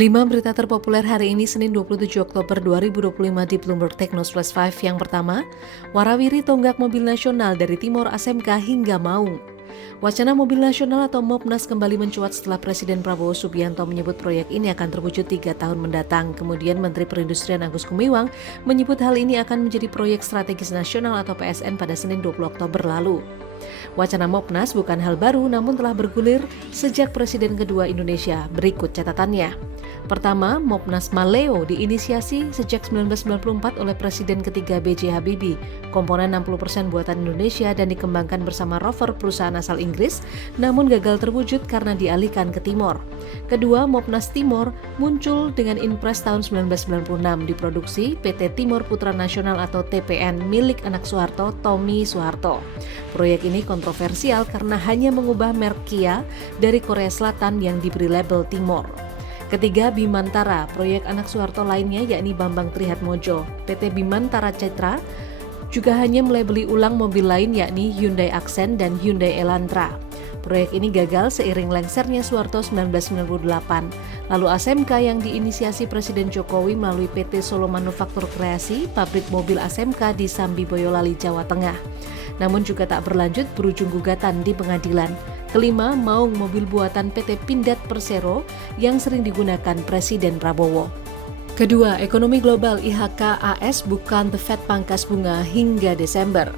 5 berita terpopuler hari ini Senin 27 Oktober 2025 di Bloomberg Technews Plus 5. Yang pertama, warawiri tonggak mobil nasional dari Timor ASMK hingga Maung. Wacana mobil nasional atau Mopnas kembali mencuat setelah Presiden Prabowo Subianto menyebut proyek ini akan terwujud 3 tahun mendatang. Kemudian Menteri Perindustrian Agus Gumiwang menyebut hal ini akan menjadi proyek strategis nasional atau PSN pada Senin 20 Oktober lalu. Wacana Mopnas bukan hal baru namun telah bergulir sejak Presiden kedua Indonesia. Berikut catatannya. Pertama, Mopnas Maleo diinisiasi sejak 1994 oleh Presiden ketiga B.J. Habibie. Komponen 60% buatan Indonesia dan dikembangkan bersama Rover perusahaan asal Inggris, namun gagal terwujud karena dialihkan ke Timor. Kedua, Mopnas Timor muncul dengan Inpres tahun 1996, diproduksi PT Timor Putra Nasional atau TPN milik anak Soeharto, Tommy Soeharto. Proyek ini kontroversial karena hanya mengubah merek Kia dari Korea Selatan yang diberi label Timor. Ketiga, Bimantara, proyek anak Soeharto lainnya yakni Bambang Trihatmojo. PT Bimantara Citra juga hanya melabeli ulang mobil lain yakni Hyundai Accent dan Hyundai Elantra. Proyek ini gagal seiring lengsernya Soeharto 1998. Lalu ASMK yang diinisiasi Presiden Jokowi melalui PT Solo Manufaktur Kreasi, pabrik mobil ASMK di Sambi Boyolali, Jawa Tengah. Namun juga tak berlanjut berujung gugatan di pengadilan. Kelima, Maung, mobil buatan PT Pindad Persero yang sering digunakan Presiden Prabowo. Kedua, ekonomi global IHK AS bukan The Fed pangkas bunga hingga Desember.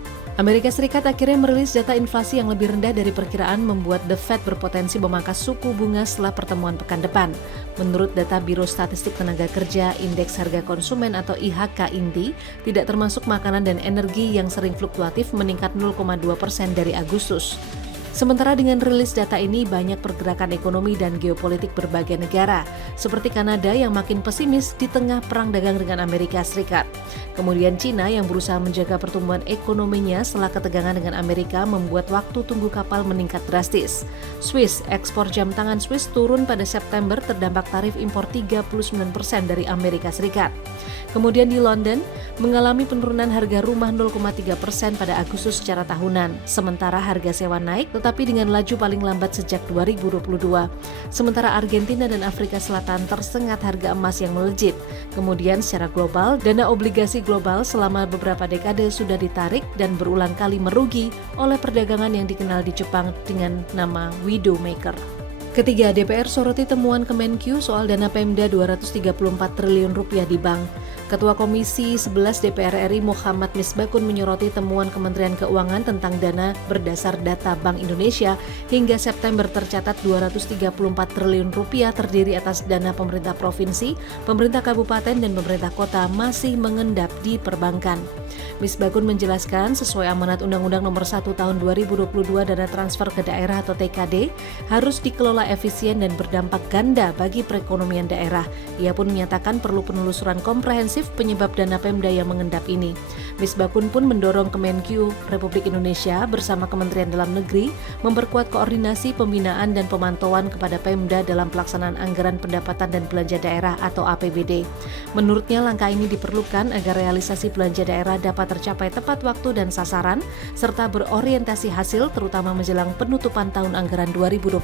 Amerika Serikat akhirnya merilis data inflasi yang lebih rendah dari perkiraan membuat The Fed berpotensi memangkas suku bunga setelah pertemuan pekan depan. Menurut data Biro Statistik Tenaga Kerja, Indeks Harga Konsumen atau IHK inti tidak termasuk makanan dan energi yang sering fluktuatif meningkat 0,2% dari Agustus. Sementara dengan rilis data ini, banyak pergerakan ekonomi dan geopolitik berbagai negara, seperti Kanada yang makin pesimis di tengah perang dagang dengan Amerika Serikat. Kemudian Cina yang berusaha menjaga pertumbuhan ekonominya setelah ketegangan dengan Amerika membuat waktu tunggu kapal meningkat drastis. Swiss, ekspor jam tangan Swiss turun pada September terdampak tarif impor 39% dari Amerika Serikat. Kemudian di London, mengalami penurunan harga rumah 0,3% pada Agustus secara tahunan, sementara harga sewa naik tetapi dengan laju paling lambat sejak 2022. Sementara Argentina dan Afrika Selatan tersengat harga emas yang melejit. Kemudian secara global, dana obligasi global selama beberapa dekade sudah ditarik dan berulang kali merugi oleh perdagangan yang dikenal di Jepang dengan nama Widowmaker. Ketiga, DPR soroti temuan Kemenkyu soal dana Pemda 234 triliun rupiah di bank. Ketua Komisi 11 DPR RI Muhammad Misbakun menyoroti temuan Kementerian Keuangan tentang dana berdasar data Bank Indonesia hingga September tercatat 234 triliun rupiah terdiri atas dana pemerintah provinsi, pemerintah kabupaten dan pemerintah kota masih mengendap di perbankan. Misbakun menjelaskan sesuai amanat Undang-Undang Nomor 1 Tahun 2022 dana transfer ke daerah atau TKD harus dikelola efisien dan berdampak ganda bagi perekonomian daerah. Ia pun menyatakan perlu penelusuran komprehensif penyebab dana Pemda yang mengendap ini. Misbakun pun mendorong Kemenkyu Republik Indonesia bersama Kementerian Dalam Negeri memperkuat koordinasi pembinaan dan pemantauan kepada Pemda dalam pelaksanaan anggaran pendapatan dan belanja daerah atau APBD. Menurutnya langkah ini diperlukan agar realisasi belanja daerah dapat tercapai tepat waktu dan sasaran serta berorientasi hasil terutama menjelang penutupan tahun anggaran 2025.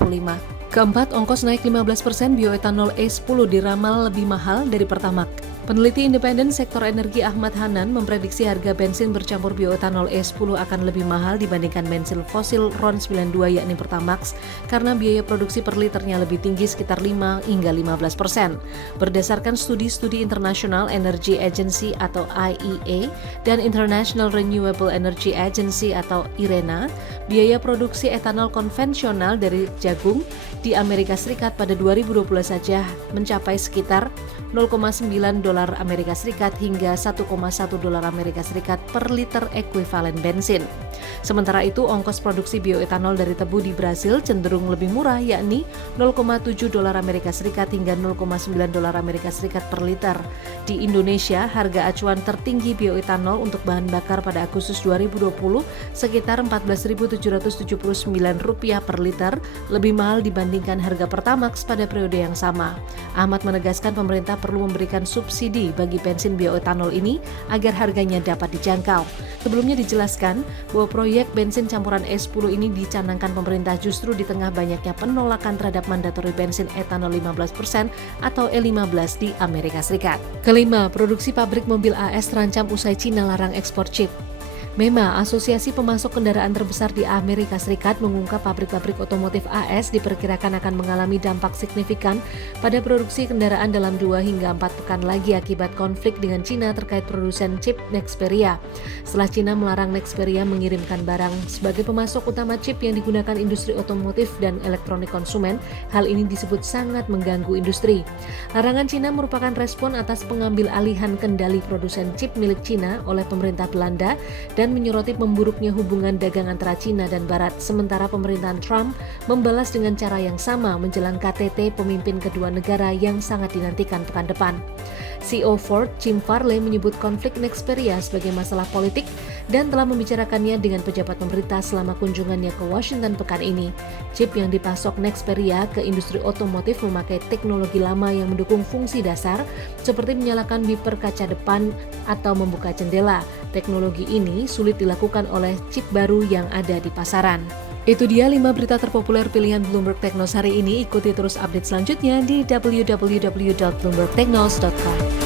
Keempat, ongkos naik 15%, bioetanol E10 diramal lebih mahal dari Pertamax. Peneliti independen sektor energi Ahmad Hanan memprediksi harga bensin bercampur bioetanol E10 akan lebih mahal dibandingkan bensin fosil RON 92 yakni Pertamax karena biaya produksi per liternya lebih tinggi sekitar 5 hingga 15%. Berdasarkan studi-studi International Energy Agency atau IEA dan International Renewable Energy Agency atau IRENA, biaya produksi etanol konvensional dari jagung di Amerika Serikat pada 2020 saja mencapai sekitar 0,9 dolar Amerika Serikat hingga 1,1 dolar Amerika Serikat per liter ekuivalen bensin. Sementara itu, ongkos produksi bioetanol dari tebu di Brasil cenderung lebih murah yakni 0,7 dolar Amerika Serikat hingga 0,9 dolar Amerika Serikat per liter. Di Indonesia, harga acuan tertinggi bioetanol untuk bahan bakar pada Agustus 2020 sekitar Rp14.779 per liter, lebih mahal dibandingkan harga Pertamax pada periode yang sama. Ahmad menegaskan pemerintah perlu memberikan subsidi subsidi bagi bensin bioetanol ini agar harganya dapat dijangkau. Sebelumnya dijelaskan bahwa proyek bensin campuran E10 ini dicanangkan pemerintah justru di tengah banyaknya penolakan terhadap mandatori bensin etanol 15% atau E15 di Amerika Serikat. Kelima, produksi pabrik mobil AS terancam usai Cina larang ekspor chip. MEMA, asosiasi pemasok kendaraan terbesar di Amerika Serikat, mengungkap pabrik-pabrik otomotif AS diperkirakan akan mengalami dampak signifikan pada produksi kendaraan dalam 2 hingga 4 pekan lagi akibat konflik dengan Cina terkait produsen chip Nexperia. Setelah Cina melarang Nexperia mengirimkan barang sebagai pemasok utama chip yang digunakan industri otomotif dan elektronik konsumen, hal ini disebut sangat mengganggu industri. Larangan Cina merupakan respon atas pengambil alihan kendali produsen chip milik Cina oleh pemerintah Belanda dan menyoroti memburuknya hubungan dagang antara Cina dan Barat, sementara pemerintahan Trump membalas dengan cara yang sama menjelang KTT pemimpin kedua negara yang sangat dinantikan pekan depan. CEO Ford, Jim Farley, menyebut konflik Nexperia sebagai masalah politik dan telah membicarakannya dengan pejabat pemerintah selama kunjungannya ke Washington pekan ini. Chip yang dipasok Nexperia ke industri otomotif memakai teknologi lama yang mendukung fungsi dasar seperti menyalakan wiper kaca depan atau membuka jendela. Teknologi ini sulit dilakukan oleh chip baru yang ada di pasaran. Itu dia 5 berita terpopuler pilihan Bloomberg Technos hari ini. Ikuti terus update selanjutnya di www.bloombergtechnos.com.